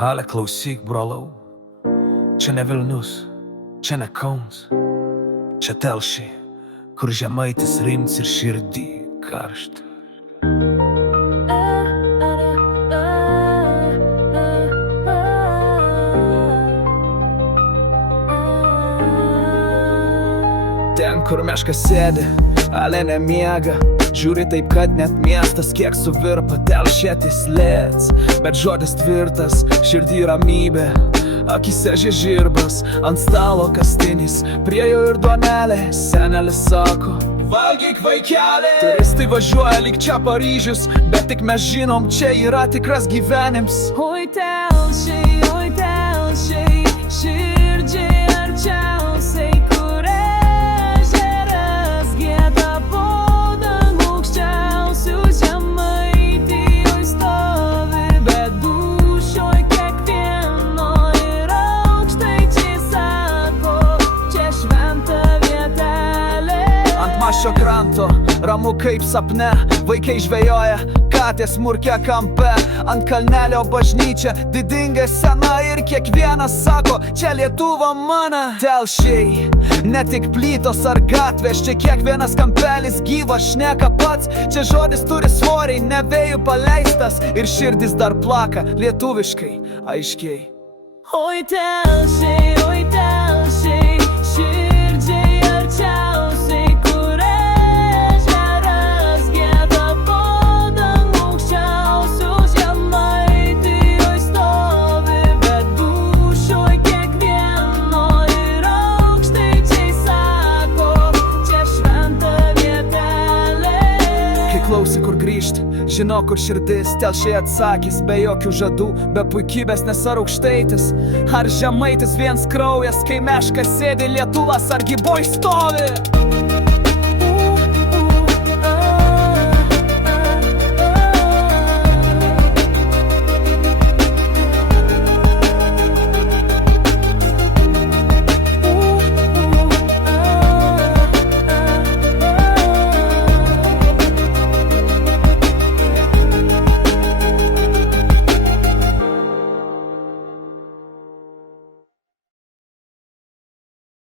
Ale klausyk, brolau, čia ne Vilnius, čia ne Kaunas, čia Telšiai, kur žemaitis rimts ir širdį karšta. Ten, kur meška sėdi, ale nemiega, žiūri taip, kad net miestas kiek suvirpa. Telšietis lėts, bet žodis tvirtas, širdį ramybė, akise žiežirbas, ant stalo kastinis, prie jo ir duonelė. Senelis sako, valgyk vaikelė. Turistai važiuoja lyg čia Paryžius, bet tik mes žinom, čia yra tikras gyvenims. Oi Telšiai, širdžiai arčiausiai, kur ežeras gieda po dangų aukščiausių. Žemaitijoj stovi, bet dūšioj kiekvienoj ir aukštaičiai sako, čia šventa vietelė. Ant mašio kranto, ramu kaip sapne, vaikai žvejoja, katės murkia kampe. Ant kalnelio bažnyčia, didinga sena, ir kiekvienas sako, čia Lietuva mana. Telšiai, ne tik plytos ar gatvės, čia kiekvienas kampelis gyvas šneka pats. Čia žodis turi svoriai, ne vėjų paleistas, ir širdis dar plaka lietuviškai, aiškiai. Oi Telšiai, širdžiai arčiausiai, kur ežeras gieda po dangų aukščiausių. Žemaitijoj stovi, bet dūšioj kiekvienoj ir aukštaičiai sako, čia šventa vietelė. Kai klausi, kur grįžt, žino, kur širdis. Telšiai atsakys, be jokių žadų, be puikybės, nes ar aukštaitis, ar žemaitis viens kraujas. Kai meška sėdi, Lietuvas ar gyvoj stovi.